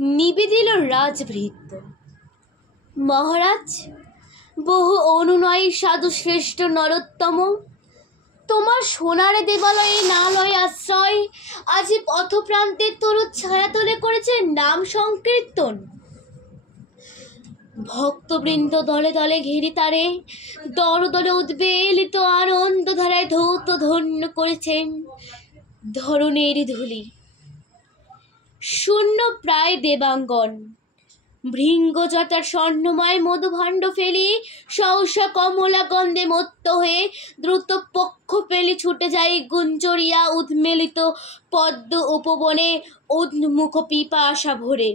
নিবেদিল রাজভৃত্য। মহারাজ, বহু অনুনয়ী সাধু শ্রেষ্ঠ নরোত্তম, তোমার সোনার দেবালয়ে না লয় আশ্রয়, আজি পথপ্রান্তের তরু ছায়াতলে করেছে নাম সংকীর্তন। ভক্তবৃন্দ দলে দলে ঘিরি তারে, দলে দলে উদ্বেলিত আনন্দ ধারায় ধৌত ধন্য করেছেন ধরণের ধূলি। শূন্য প্রায় দেবাঙ্গন, ভৃঙ্গজটার স্বর্ণময় মধুভাণ্ড ফেলি সহসা কমলা গন্ধে মত্ত হয়ে দ্রুত পক্ষ পেলি ছুটে যায় গুঞ্জরিয়া উন্মেলিত পদ্ম উপবনে উন্মুখ পিপাসা ভরে।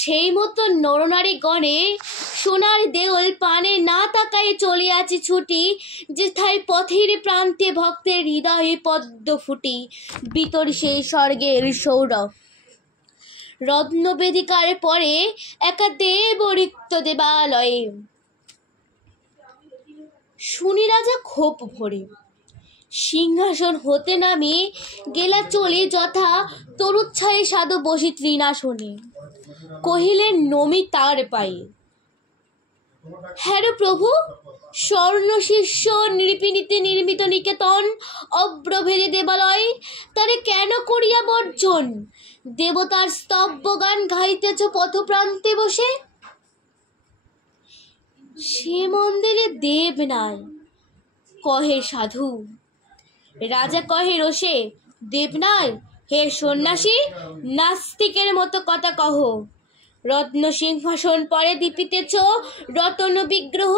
সেই মতো নরনারী গণে সোনার দেওল পানে না তাকায় চলিয়াছি ছুটি, যেথায় পথের প্রান্তে ভক্তের হৃদয়ে পদ্ম ফুটি বিতর সেই স্বর্গের সৌরভ। রত্নবেদিকার পরে একা দেব রিক্ত দেবালয়ে। শুনি রাজা ক্ষোভ ভরে, সিংহাসন হতে নামি গেলা চলে যথা তরুচ্ছায়ে সাধু বসি তৃণাসনে। কহিলেন নমি তার পায়ে, হ্যাঁ প্রভু, স্বর্ণ শিষ্য নৃপিনীতে নির্মিত নিকেতন অব্রভেদী দেবালয়, তারে কেন করিয়া বর্জন? দেবতার স্তব্ধ গান গাইতেছ পথপ্রান্তে বসে। সে মন্দিরে দেব নাই, কহে সাধু। রাজা কহে রোষে, দেব নাই? হে সন্ন্যাসী, নাস্তিকের মতো কথা কহ। রত্ন সিংহাসন পরে দীপিতেছ রতন বিগ্রহ,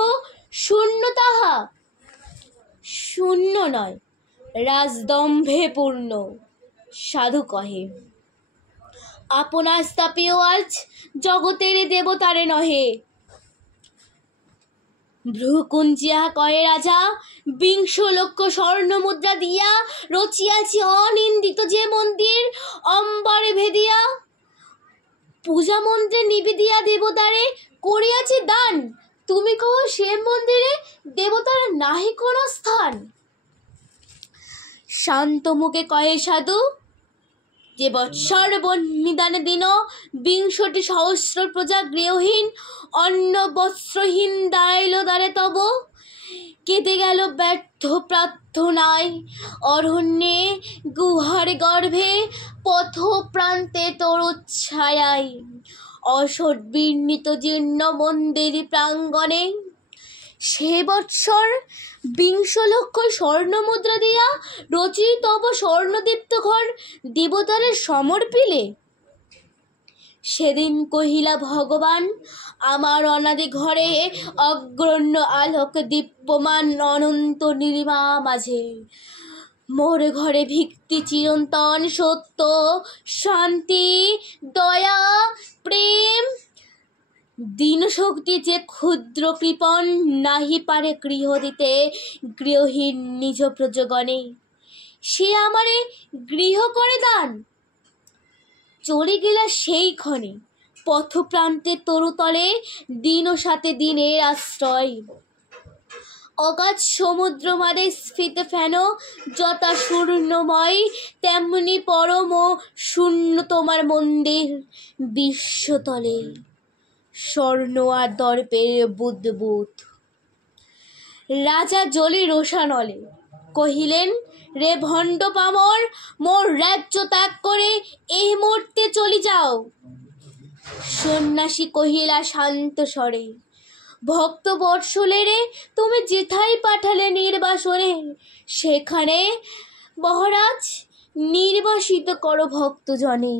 শূন্য তাহা? শূন্য নয়, রাজদম্ভে পূর্ণ। সাধু কহে, আপনার স্থাপেও আজ জগতের দেবতারে নহে। ভ্রুকুঞ্চিয়া কয়ে রাজা, 20 লক্ষ স্বর্ণ মুদ্রা দিয়া রচিয়াছি অনিন্দিত যে মন্দির অম্বরে ভেদিয়া। পূজা মন্ত্রে নিবেদিয়া দেবতারে করিয়াছি দান, তুমি কহ সে মন্দিরে দেবতার নাহি কোনো স্থান। শান্ত মুখে কহে সাধু, যে বৎসর নিদানে দিন 20 সহস্র প্রজা গৃহহীন অন্ন বস্ত্রহীন দাঁড়াইল দ্বারে তব। কেটে গেল ব্যর্থ প্রার্থনায় অরণ্যে গুহার গর্ভে পথ প্রান্তে তরুচ্ছায়ায় অসৎ বির্ণিত জীর্ণ মন্দির প্রাঙ্গণে। সে বৎসর 20 লক্ষ স্বর্ণ মুদ্রা দিয়া রচি তব স্বর্ণদীপ্ত ঘর দেবতারে সমর্পিলে। সেদিন কহিলা ভগবান, আমার অনাদি ঘরে অগ্রণ্য আলোক দীপ্যমান অনন্ত নীলিমা মাঝে। মোর ঘরে ভিত্তি চিরন্তন সত্য শান্তি দয়া প্রেম। দীন শক্তি যে ক্ষুদ্র কৃপণ নাহি পারে গৃহ দিতে গৃহহীন নিজ প্রজগণে, সে আমারে গৃহ করে দান। চলে গেলা সেই ক্ষণে পথপ্রান্তে তরুতলে দিন সাথে দিনের আশ্রয়। অগাধ সমুদ্র মাঝে স্ফীত ফেন যথা শূন্যময়, তেমনি পরম শূন্য তোমার মন্দির বিশ্বতলে স্বর্ণ আর দর্পের বুদ্বুদ। রাজা জ্বলি রোষানলে কহিলেন, রে ভণ্ড পামর, মোর রাজ্য ত্যাগ করে এই মুহূর্তে চলি যাও। সন্ন্যাসী কহিলা শান্ত স্বরে, ভক্ত বৎসলেরে তুমি যেথায় পাঠালে নির্বাসনে, সেখানে মহারাজ নির্বাসিত করো ভক্তজনে।